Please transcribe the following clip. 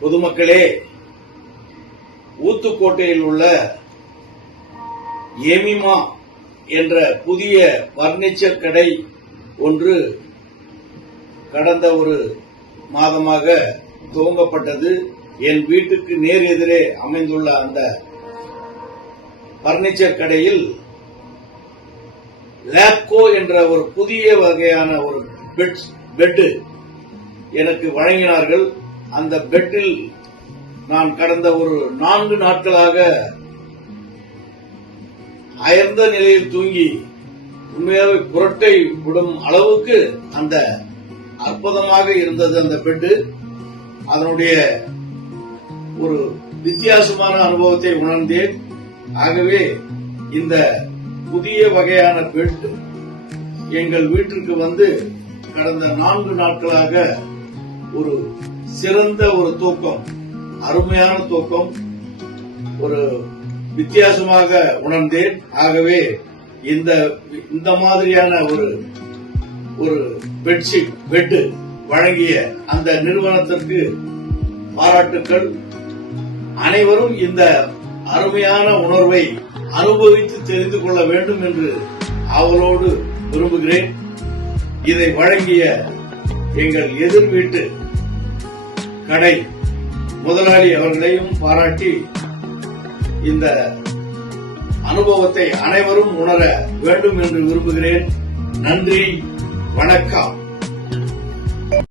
பொதுமக்களே, ஊத்துக்கோட்டையில் உள்ள எமிமா என்ற புதிய பர்னிச்சர் கடை ஒன்று கடந்த ஒரு மாதமாக துவங்கப்பட்டது. என் வீட்டுக்கு நேர் எதிரே அமைந்துள்ள அந்த பர்னிச்சர் கடையில் லேப்கோ என்ற ஒரு புதிய வகையான ஒரு பெட் எனக்கு வழங்கினார்கள். அந்த பெட்டில் நான் கடந்த ஒரு 4 நாட்களாக அயர்ந்த நிலையில் தூங்கி உண்மையாகவே புரட்டை விடும் அளவுக்கு அந்த அற்புதமாக இருந்தது அந்த பெட். அதனுடைய ஒரு வித்தியாசமான அனுபவத்தை உணர்ந்தேன். ஆகவே இந்த புதிய வகையான பெட் எங்கள் வீட்டிற்கு வந்து கடந்த 4 நாட்களாக ஒரு சிறந்த ஒரு தூக்கம், அருமையான தூக்கம், ஒரு வித்தியாசமாக உணர்ந்தேன். ஆகவே இந்த மாதிரியான ஒரு பெட்ஷீட் பெட் வழங்கிய அந்த நிறுவனத்திற்கு பாராட்டுக்கள். அனைவரும் இந்த அருமையான உணர்வை அனுபவித்து தெரிந்து கொள்ள வேண்டும் என்று ஆவலோடு விரும்புகிறேன். இதை வழங்கிய எங்கள் எதிர் வீட்டு கடை முதலாளி அவர்களையும் பாராட்டி இந்த அனுபவத்தை அனைவரும் உணர வேண்டும் என்று விரும்புகிறேன். நன்றி, வணக்கம்.